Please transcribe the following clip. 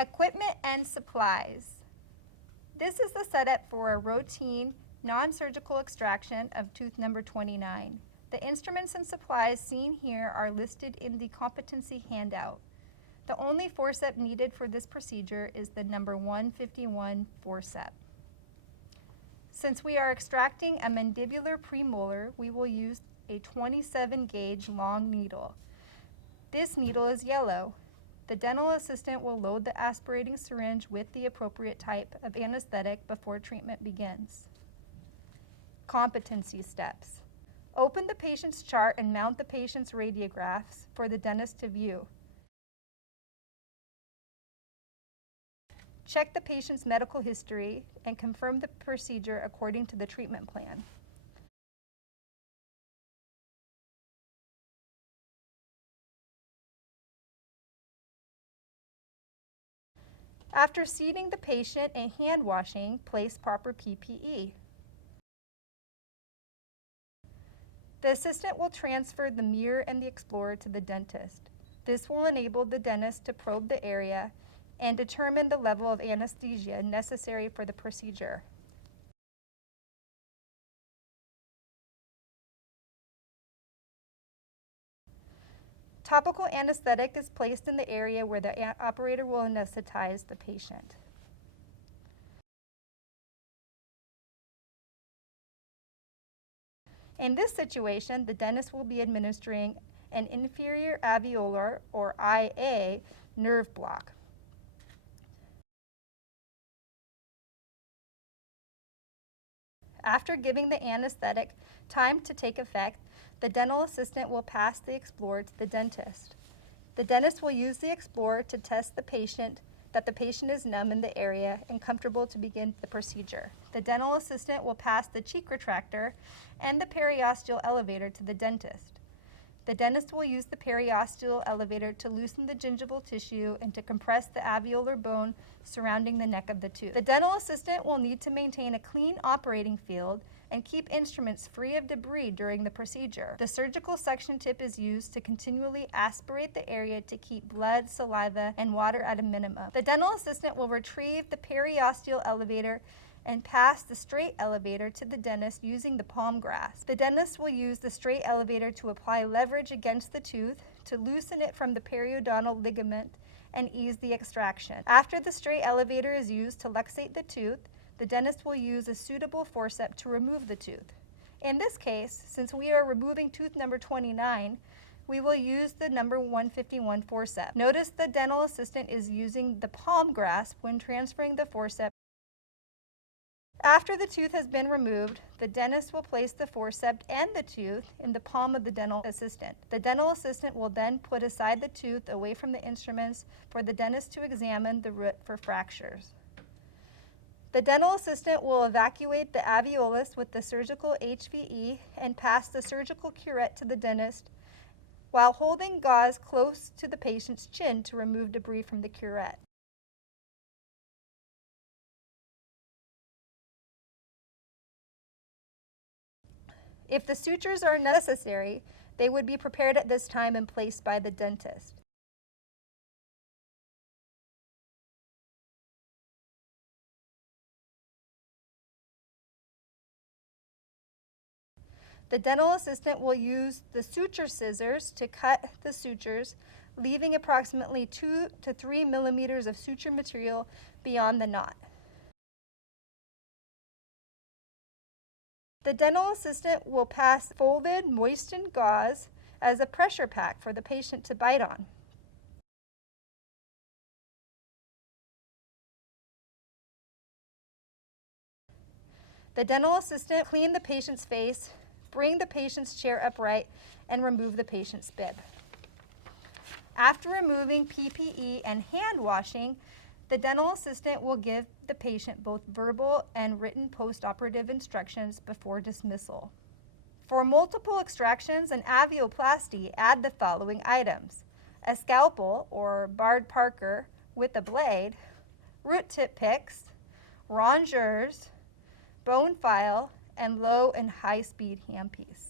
Equipment and supplies. This is the setup for a routine, non-surgical extraction of tooth number 29. The instruments and supplies seen here are listed in the competency handout. The only forceps needed for this procedure is the number 151 forceps. Since we are extracting a mandibular premolar, we will use a 27 gauge long needle. This needle is yellow. The dental assistant will load the aspirating syringe with the appropriate type of anesthetic before treatment begins. Competency steps. Open the patient's chart and mount the patient's radiographs for the dentist to view. Check the patient's medical history and confirm the procedure according to the treatment plan. After seating the patient and hand washing, place proper PPE. The assistant will transfer the mirror and the explorer to the dentist. This will enable the dentist to probe the area and determine the level of anesthesia necessary for the procedure. Topical anesthetic is placed in the area where the operator will anesthetize the patient. In this situation, the dentist will be administering an inferior alveolar, or IA, nerve block. After giving the anesthetic time to take effect, the dental assistant will pass the explorer to the dentist. The dentist will use the explorer to test the patient that the patient is numb in the area and comfortable to begin the procedure. The dental assistant will pass the cheek retractor and the periosteal elevator to the dentist. The dentist will use the periosteal elevator to loosen the gingival tissue and to compress the alveolar bone surrounding the neck of the tooth. The dental assistant will need to maintain a clean operating field and keep instruments free of debris during the procedure. The surgical suction tip is used to continually aspirate the area to keep blood, saliva, and water at a minimum. The dental assistant will retrieve the periosteal elevator and pass the straight elevator to the dentist using the palm grasp. The dentist will use the straight elevator to apply leverage against the tooth to loosen it from the periodontal ligament and ease the extraction. After the straight elevator is used to luxate the tooth, the dentist will use a suitable forceps to remove the tooth. In this case, since we are removing tooth number 29, we will use the number 151 forceps. Notice the dental assistant is using the palm grasp when transferring the forceps. After the tooth has been removed, the dentist will place the forceps and the tooth in the palm of the dental assistant. The dental assistant will then put aside the tooth away from the instruments for the dentist to examine the root for fractures. The dental assistant will evacuate the alveolus with the surgical HVE and pass the surgical curette to the dentist while holding gauze close to the patient's chin to remove debris from the curette. If the sutures are necessary, they would be prepared at this time and placed by the dentist. The dental assistant will use the suture scissors to cut the sutures, leaving approximately 2 to 3 millimeters of suture material beyond the knot. The dental assistant will pass folded, moistened gauze as a pressure pack for the patient to bite on. The dental assistant will clean the patient's face, bring the patient's chair upright, and remove the patient's bib. After removing PPE and hand washing, the dental assistant will give the patient both verbal and written post-operative instructions before dismissal. For multiple extractions and alveoplasty, add the following items: a scalpel or barred Parker with a blade, root tip picks, rongeurs, bone file, and low and high speed handpiece.